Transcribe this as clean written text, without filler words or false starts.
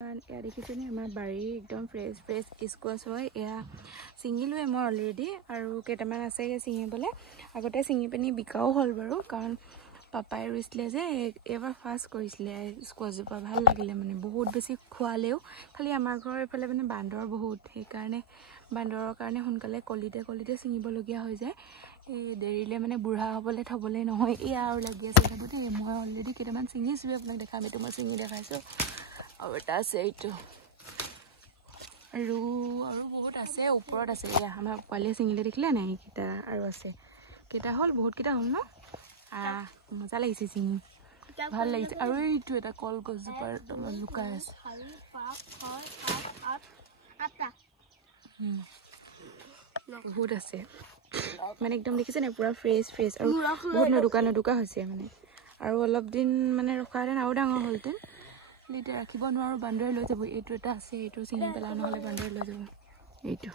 এয়া দেখিছেনে আমাৰ বাৰী একদম ফ্ৰেছ স্কোৱাচ হয়। এয়া ছিঙিলোৱে মই অলৰেডি আৰু কেইটামান আছেগে ছিঙিবলৈ। আগতে ছিঙি পিনি বিকাও হ'ল বাৰু, কাৰণ পাপাই ৰুইছিলে যে এবাৰ ফাৰ্ষ্ট কৰিছিলে স্কোৱাচজোপা। ভাল লাগিলে মানে, বহুত বেছি খোৱালেও। খালি আমাৰ ঘৰৰ এইফালে মানে বান্দৰ বহুত, সেইকাৰণে বান্দৰৰ কাৰণে সোনকালে কলিতে ছিঙিবলগীয়া হৈ যায়। এই দেৰিলে মানে বুঢ়া হ'বলৈ থ'বলৈ নহয়। এয়া আৰু লাগি আছে চাব দেই, মই অলৰেডি কেইটামান ছিঙিছোৱে, আপোনাক দেখাম। এইটো মই ছিঙি দেখাইছোঁ আৰু এটা আছে এইটো, আৰু বহুত আছে, ওপৰত আছে। এয়া আমাৰ পোৱালীয়ে ছিঙিলে দেখিলে নাই? এইকেইটা আৰু আছে, কেইটা হ'ল, বহুতকেইটা হ'ল ন? মজা লাগিছে ছিঙি, ভাল লাগিছে। আৰু এইটো এটা কলগছজোপাৰ তলত লুকাই আছে। বহুত আছে মানে, একদম দেখিছে নাই? পুৰা ফ্ৰেছ আৰু বহুত নদুকা হৈছে মানে। আৰু অলপ দিন মানে ৰখাহেঁতেন আৰু ডাঙৰ হ'লহেঁতেন। এতিয়া ৰাখিব নোৱাৰোঁ, বান্দৰে লৈ যাব। এইটো এটা আছে, এইটো ছিঙি পেলাওঁ নহ'লে বান্দৰে লৈ যাব। এইটো